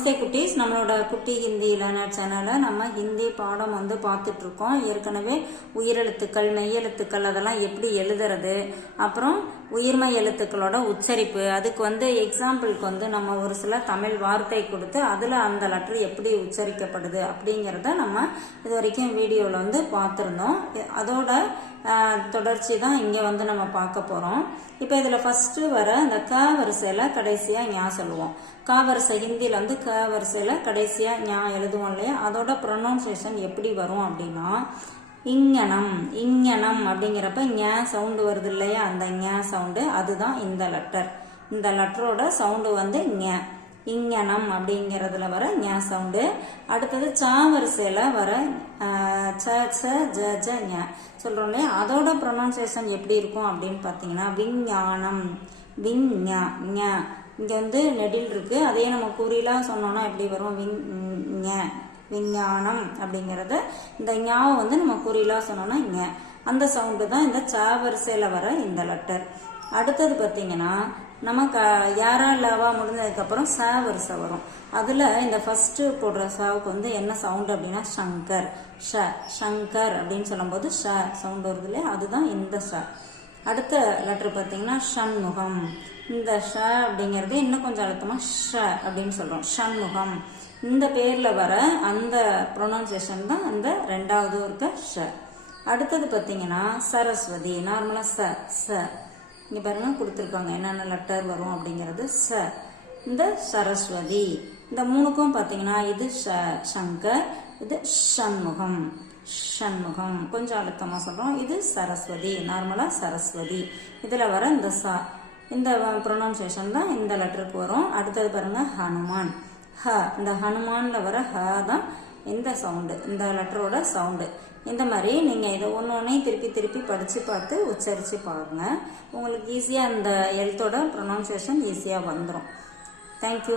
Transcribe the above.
நமஸ்தே குட்டீஸ், நம்மளோட குட்டி ஹிந்தி லேர்னர் சேனலை நம்ம ஹிந்தி பாடம் பார்த்துட்டு இருக்கோம். ஏற்கனவே உயிரெழுத்துக்கள், மெய்யெழுத்துக்கள் அதெல்லாம் எப்படி எழுதுறது, அப்புறம் உயிர்மெய் எழுத்துக்களோட உச்சரிப்பு, அதுக்கு எக்ஸாம்பிளுக்கு நம்ம ஒரு சில தமிழ் வார்த்தை கொடுத்து அதில் அந்த லெட்டர் எப்படி உச்சரிக்கப்படுது அப்படிங்கிறத நம்ம இது வரைக்கும் வீடியோவில் பார்த்துருந்தோம். அதோட தொடர்ச்சி தான் இங்கே நம்ம பார்க்க போகிறோம். இப்போ இதில் ஃபஸ்ட்டு வர இந்த க வரிசையில் கடைசியாக ஞா சொல்லுவோம். க வரிசை ஹிந்தியில் க வரிசையில் கடைசியாக ஞா எழுதுவோம் இல்லையா, அதோட ப்ரொனவுன்சியேஷன் எப்படி வரும் அப்படின்னா இங்கனம். இங்கனம் அப்படிங்கிறப்ப ஞ சவுண்டு வருது இல்லையா, அந்த ஞ சவுண்டு அதுதான் இந்த லெட்டர். இந்த லெட்டரோட சவுண்டு ஞ. இங்கனம் அப்படிங்கிறதுல வர ஞ சவுண்டு. அடுத்தது சா வரிசையில் வர ச ச ஜ ஜ ஞ சொல்கிறோம் இல்லையா, அதோட ப்ரொனவுன்சியேஷன் எப்படி இருக்கும் அப்படின்னு பார்த்தீங்கன்னா விஞ்ஞானம். விஞ்ஞ ஞ இங்கே நெடில் இருக்கு, அதே நம்ம குறிலாம் சொன்னோம்னா எப்படி வரும், விஞ்ஞ விஞ்ஞானம் அப்படிங்கிறது. இந்த ஞாவை நம்ம குறிலாம் சொன்னோம்னா ஞ, அந்த சவுண்டு தான் இந்த சா வரிசையில் வர இந்த லெட்டர். அடுத்தது பார்த்தீங்கன்னா நம்ம யாரா லவா முடிஞ்சதுக்கப்புறம் ச வரிசை வரும். அதில் இந்த ஃபர்ஸ்ட் போடுற சாவுக்கு என்ன சவுண்டு அப்படின்னா சங்கர். ஷ சங்கர் அப்படின்னு சொல்லும்போது ஷ சவுண்டு வருது இல்லையா, அதுதான் இந்த ஷ. அடுத்த லெட்டர் பார்த்தீங்கன்னா ஷண்முகம். இந்த ஷ அப்படிங்கிறது இன்னும் கொஞ்சம் அழுத்தமாக ஷ அப்படின்னு சொல்கிறோம். ஷண்முகம் இந்த பேரில் வர அந்த ப்ரொனவுன்சியேஷன் தான் இந்த ரெண்டாவது இருக்க ஷ. அடுத்தது பார்த்தீங்கன்னா சரஸ்வதி. நார்மலாக ச ச இங்கே பாருங்க கொடுத்துருக்காங்க என்னென்ன லெட்டர் வரும் அப்படிங்கிறது. ச இந்த சரஸ்வதி. இந்த மூணுக்கும் பார்த்தீங்கன்னா இது ஷ சங்கர், இது ஷண்முகம். ஷண்முகம் கொஞ்சம் அழுத்தமாக சொல்கிறோம். இது சரஸ்வதி, நார்மலாக சரஸ்வதி. இதில் வர இந்த ச, இந்த ப்ரொனவுன்சியேஷன் தான் இந்த லெட்டருக்கு வரும். அடுத்தது பாருங்க ஹனுமான். ஹ இந்த ஹனுமான்ல வர ஹ தான் இந்த சவுண்டு, இந்த லெட்டரோட சவுண்டு. இந்த மாதிரி நீங்கள் இதை ஒன்றையும் திருப்பி திருப்பி படித்து பார்த்து உச்சரித்து பாருங்க. உங்களுக்கு ஈஸியாக அந்த எழுத்தோட ப்ரொனவுன்சியேஷன் ஈஸியாக வந்துடும். தேங்க்யூ.